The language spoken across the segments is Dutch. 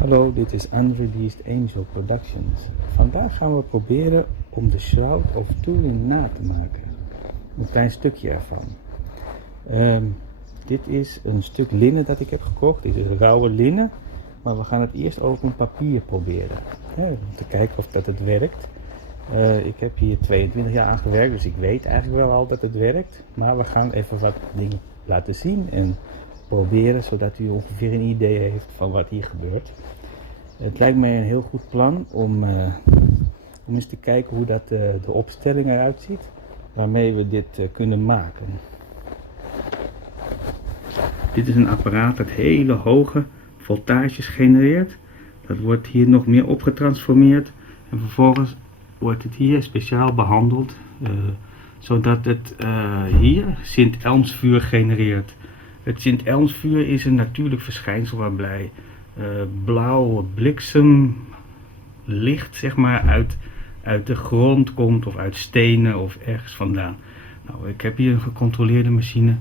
Hallo, dit is Unreleased Angel Productions. Vandaag gaan we proberen om de Shroud of Turin na te maken. Een klein stukje ervan. Dit is een stuk linnen dat ik heb gekocht. Dit is rauwe linnen. Maar we gaan het eerst over een papier proberen. Om te kijken of dat het werkt. Ik heb hier 22 jaar aan gewerkt, dus ik weet eigenlijk wel al dat het werkt. Maar we gaan even wat dingen laten zien en proberen, zodat u ongeveer een idee heeft van wat hier gebeurt. Het lijkt mij een heel goed plan om eens te kijken hoe dat de opstelling eruit ziet, waarmee we dit kunnen maken. Dit is een apparaat dat hele hoge voltages genereert. Dat wordt hier nog meer opgetransformeerd en vervolgens wordt het hier speciaal behandeld, zodat het hier Sint-Elmsvuur genereert. Het Sint-Elmsvuur is een natuurlijk verschijnsel waarbij blauwe bliksemlicht zeg maar uit de grond komt of uit stenen of ergens vandaan. Nou, ik heb hier een gecontroleerde machine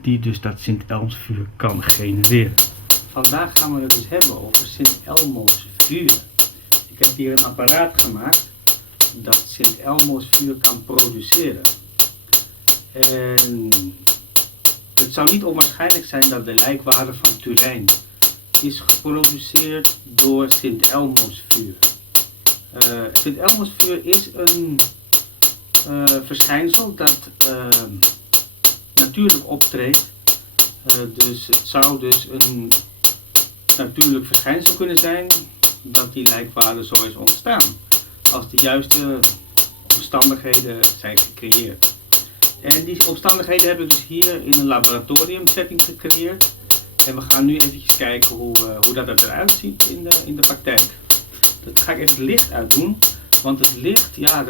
die dus dat Sint-Elmsvuur kan genereren. Vandaag gaan we het dus hebben over Sint-Elmsvuur. Ik heb hier een apparaat gemaakt dat Sint-Elmsvuur kan produceren. En het zou niet onwaarschijnlijk zijn dat de lijkwaarde van Turijn is geproduceerd door Sint-Elmsvuur. Sint-Elmsvuur is een verschijnsel dat natuurlijk optreedt. Dus het zou dus een natuurlijk verschijnsel kunnen zijn dat die lijkwaarde zo is ontstaan, als de juiste omstandigheden zijn gecreëerd. En die omstandigheden hebben we dus hier in een laboratoriumsetting gecreëerd. En we gaan nu eventjes kijken hoe dat eruit ziet in de praktijk. Dat ga ik even het licht uitdoen, want het licht, ja,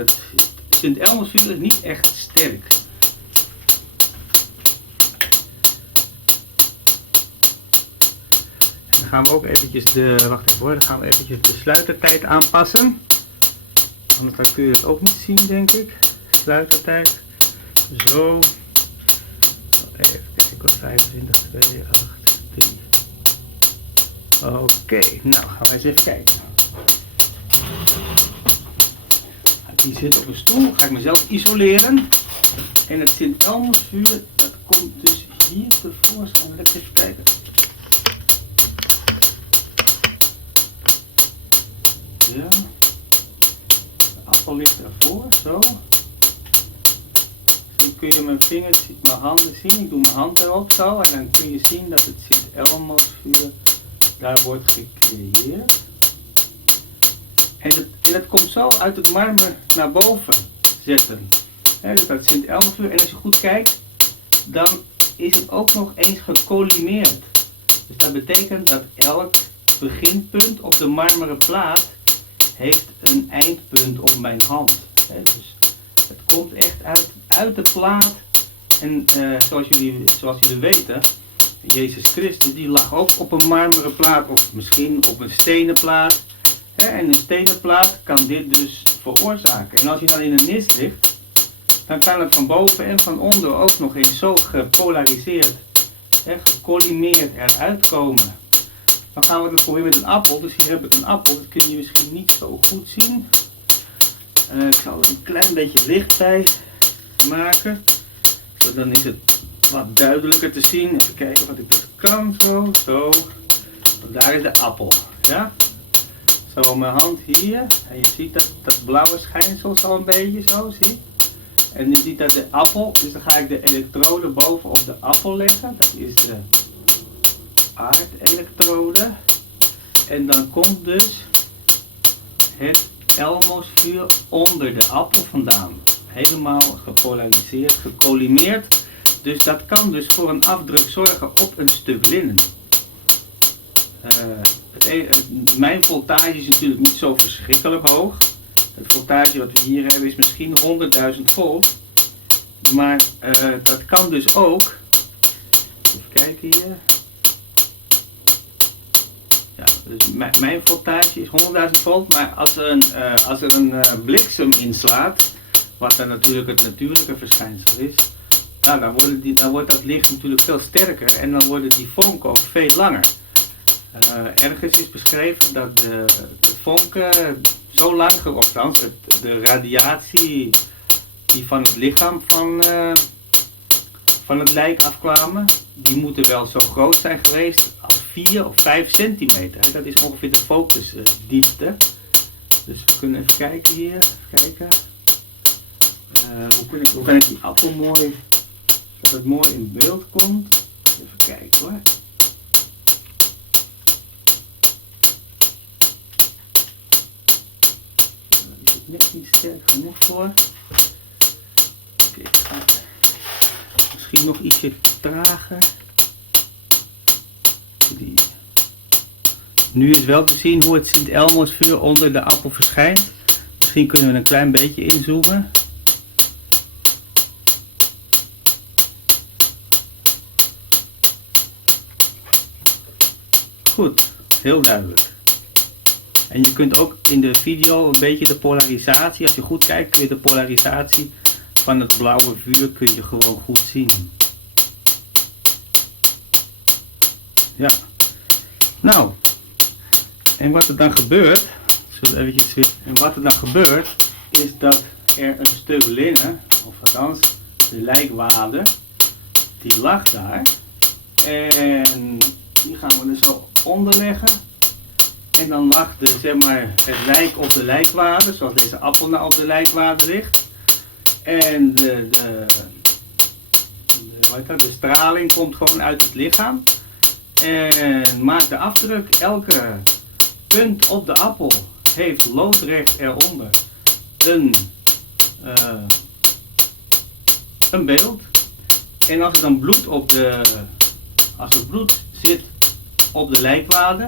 Sint-Elmsvuur is niet echt sterk. En dan gaan we ook eventjes de sluitertijd aanpassen. Want dan kun je het ook niet zien, denk ik. Sluitertijd. Zo. Even kijken, 25, 2, 8, 3. Oké, nou gaan we eens even kijken. Ga ik hier zitten op een stoel, ga ik mezelf isoleren. En het Sint-Elmsvuur, dat komt dus hier tevoorschijn. Laat ik even kijken. Ja. De appel ligt ervoor, zo. Dan kun je mijn handen zien. Ik doe mijn hand erop zo en dan kun je zien dat het Sint-Elmsvuur daar wordt gecreëerd. En het komt zo uit het marmer naar boven zetten. Dus dat Sint-Elmsvuur. En als je goed kijkt, dan is het ook nog eens gecollimeerd. Dus dat betekent dat elk beginpunt op de marmeren plaat heeft een eindpunt op mijn hand. Dus het komt echt uit de plaat. En zoals jullie weten, Jezus Christus die lag ook op een marmeren plaat of misschien op een stenen plaat. En een stenen plaat kan dit dus veroorzaken. En als je dan in een mist ligt, dan kan het van boven en van onder ook nog eens zo gepolariseerd, gecollimeerd eruit komen. Dan gaan we het proberen met een appel. Dus hier heb ik een appel, dat kun je misschien niet zo goed zien. Ik zal er een klein beetje licht bij maken. Dan is het wat duidelijker te zien. Even kijken wat ik dat kan. Zo. Daar is de appel. Ja? Zo mijn hand hier. En je ziet dat blauwe schijnsel zo een beetje zo. Zie. En je ziet dat de appel. Dus dan ga ik de elektrode bovenop de appel leggen. Dat is de aardelektrode. En dan komt dus het Elmsvuur onder de appel vandaan. Helemaal gepolariseerd, gecollimeerd. Dus dat kan dus voor een afdruk zorgen op een stuk linnen. Mijn voltage is natuurlijk niet zo verschrikkelijk hoog. Het voltage wat we hier hebben is misschien 100.000 volt. Maar dat kan dus ook. Even kijken hier. Ja, dus mijn voltage is 100.000 volt, maar als er een bliksem inslaat, wat dan natuurlijk het natuurlijke verschijnsel is, dan wordt dat licht natuurlijk veel sterker en dan worden die vonken ook veel langer. Ergens is beschreven dat de vonken zo lang, of althans de radiatie die van het lichaam van het lijk afkwamen, die moeten wel zo groot zijn geweest als 4 of 5 centimeter. Dat is ongeveer de focusdiepte. Dus we kunnen even kijken hier. Even kijken. Hoe kan ik die appel mooi, dat het mooi in beeld komt. Even kijken hoor. Daar is het net niet sterk genoeg voor. Oké, ik ga misschien nog ietsje trager. Nu is wel te zien hoe het Sint-Elmo's-vuur onder de appel verschijnt. Misschien kunnen we een klein beetje inzoomen. Goed, heel duidelijk. En je kunt ook in de video een beetje de polarisatie, als je goed kijkt kun je de polarisatie van het blauwe vuur kun je gewoon goed zien. Ja. Nou, en wat er dan gebeurt, en wat er dan gebeurt is dat er een stuk linnen, of althans de lijkwade, die lag daar. En die gaan we er zo onder leggen. En dan lag zeg maar, het lijk op de lijkwade, zoals deze appel nou op de lijkwade ligt. En de straling komt gewoon uit het lichaam. En maakt de afdruk. Elke punt op de appel heeft loodrecht eronder een beeld. En als er dan bloed als er bloed zit op de lijkwade,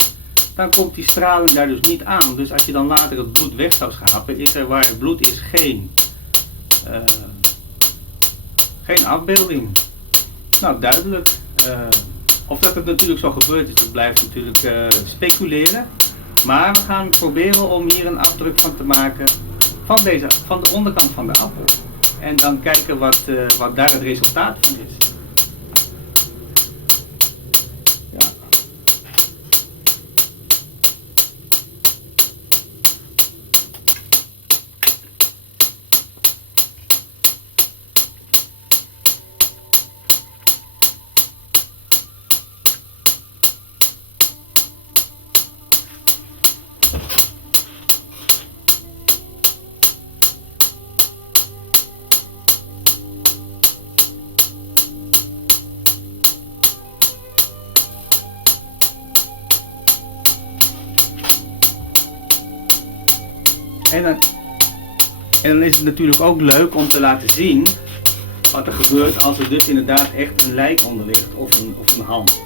dan komt die straling daar dus niet aan. Dus als je dan later het bloed weg zou schapen, is er waar het bloed is geen afbeelding. Nou, duidelijk. Of dat het natuurlijk zo gebeurd is, dat blijft natuurlijk speculeren. Maar we gaan proberen om hier een afdruk van te maken van de onderkant van de appel. En dan kijken wat daar het resultaat van is. Ja. En dan is het natuurlijk ook leuk om te laten zien wat er gebeurt als er dus inderdaad echt een lijk onder ligt of een hand.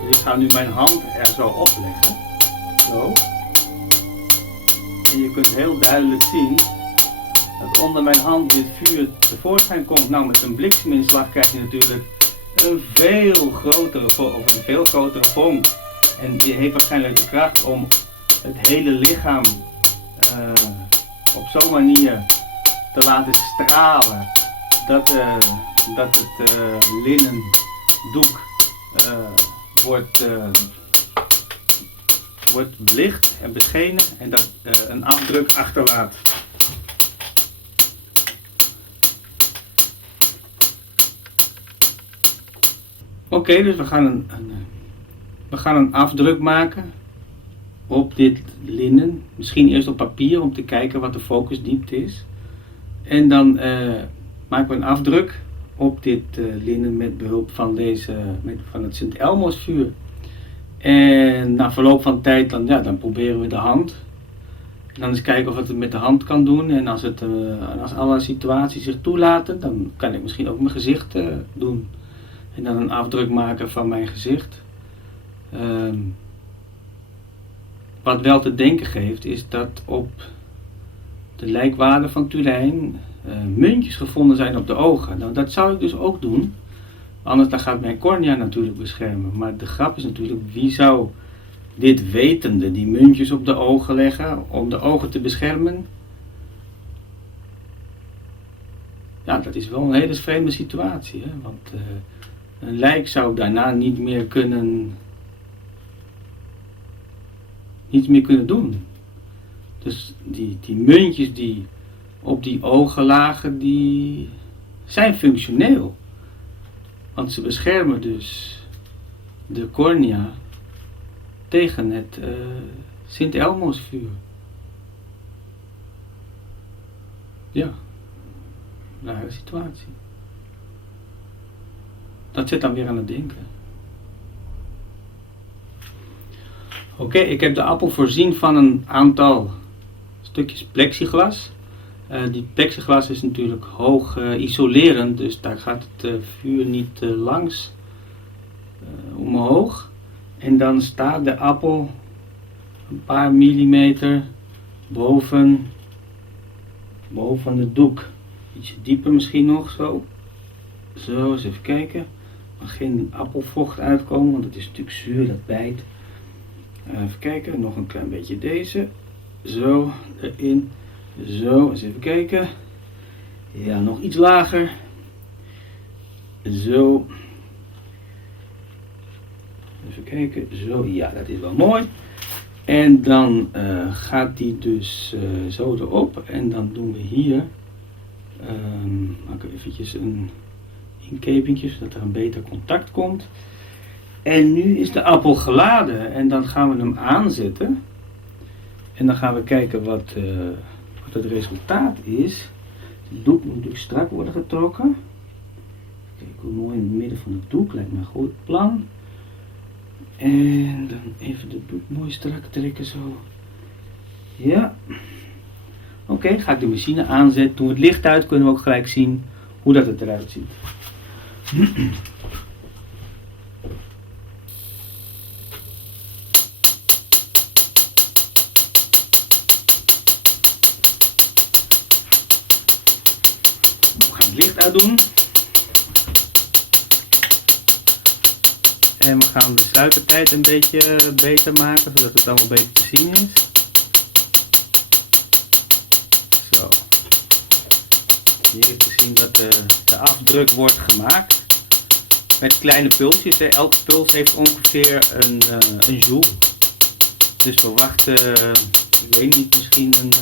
Dus ik ga nu mijn hand er zo op leggen. Zo. En je kunt heel duidelijk zien dat onder mijn hand dit vuur tevoorschijn komt. Nou, met een blikseminslag krijg je natuurlijk een veel grotere vonk. En die heeft waarschijnlijk de kracht om het hele lichaam op zo'n manier te laten stralen dat het linnen doek wordt belicht en beschenen en dat een afdruk achterlaat. Oké, dus we gaan een afdruk maken op dit linnen. Misschien eerst op papier om te kijken wat de focusdiepte is. En dan maken we een afdruk op dit linnen met behulp van van het Sint-Elmo's-vuur. En na verloop van tijd dan proberen we de hand. En dan eens kijken of we het met de hand kan doen. En als alle situaties zich toelaten, dan kan ik misschien ook mijn gezicht doen. En dan een afdruk maken van mijn gezicht. Wat wel te denken geeft is dat op de lijkwade van Turijn muntjes gevonden zijn op de ogen. Nou, dat zou ik dus ook doen. Anders dan gaat mijn cornea natuurlijk beschermen. Maar de grap is natuurlijk, wie zou dit wetende die muntjes op de ogen leggen om de ogen te beschermen? Ja, dat is wel een hele vreemde situatie. Hè? Want een lijk zou daarna niet meer kunnen niets meer kunnen doen. Dus die muntjes die op die ogen lagen, die zijn functioneel. Want ze beschermen dus de cornea tegen het Sint-Elmosvuur. Ja, rare situatie. Dat zit dan weer aan het denken. Oké, ik heb de appel voorzien van een aantal stukjes plexiglas. Die plexiglas is natuurlijk hoog isolerend, dus daar gaat het vuur niet langs omhoog. En dan staat de appel een paar millimeter boven het doek. Ietsje dieper misschien nog, zo. Zo, eens even kijken. Er mag geen appelvocht uitkomen, want het is natuurlijk zuur, dat bijt. Even kijken, nog een klein beetje deze. Zo, erin. Zo, eens even kijken. Ja, nog iets lager. Zo. Even kijken. Zo, ja, dat is wel mooi. En dan gaat die dus zo erop. En dan doen we hier. Maken we eventjes een inkepingje, zodat er een beter contact komt. En nu is de appel geladen. En dan gaan we hem aanzetten. En dan gaan we kijken wat het resultaat is. Het doek moet natuurlijk strak worden getrokken. Kijk hoe mooi in het midden van het doek, lijkt me een goed plan. En dan even de doek mooi strak trekken zo. Ja. Oké, ga ik de machine aanzetten. Doen we het licht uit, kunnen we ook gelijk zien hoe dat het eruit ziet. Licht uitdoen. En we gaan de sluitertijd een beetje beter maken, zodat het allemaal beter te zien is. Zo. Hier is te zien dat de afdruk wordt gemaakt met kleine pulsjes. Hè. Elke puls heeft ongeveer een joule. Dus we wachten, ik weet niet, misschien een...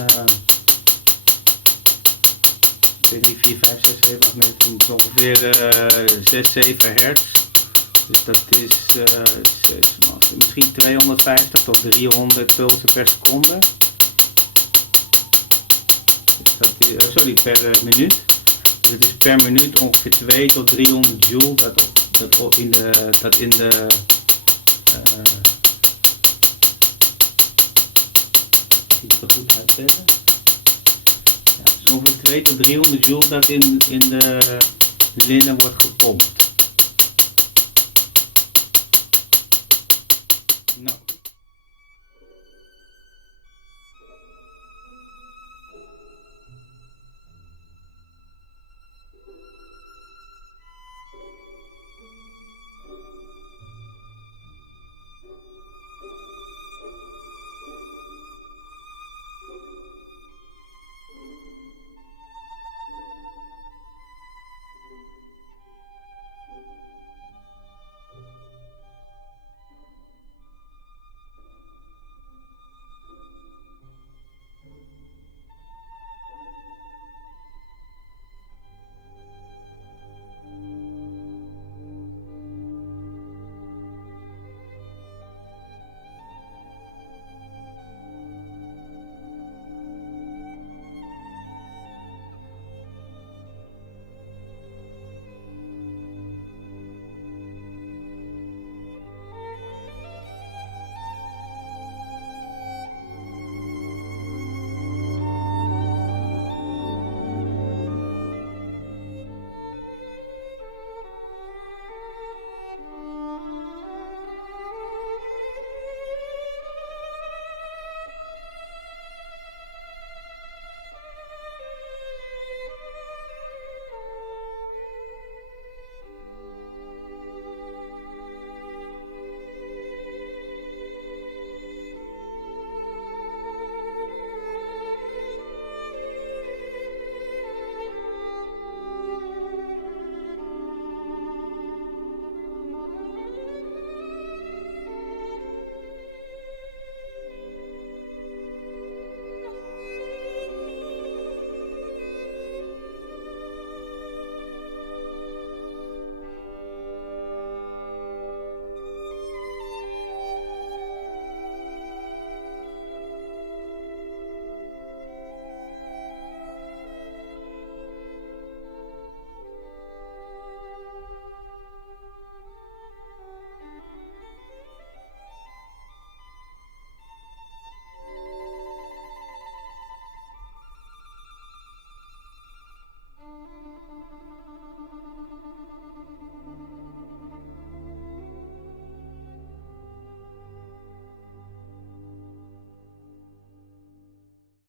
Ik weet niet, 4, 5, 6, 7, 8 meter, dat is ongeveer 6, 7 hertz. Dus dat is 6, misschien 250 tot 300 pulsen per seconde. Dus dat is, sorry, per minuut. Dus het is per minuut ongeveer 2 tot 300 joule dat in de ik het goed uitzetten. Ongeveer 2 tot 300 joule dat in de linnen wordt gepompt. Nou.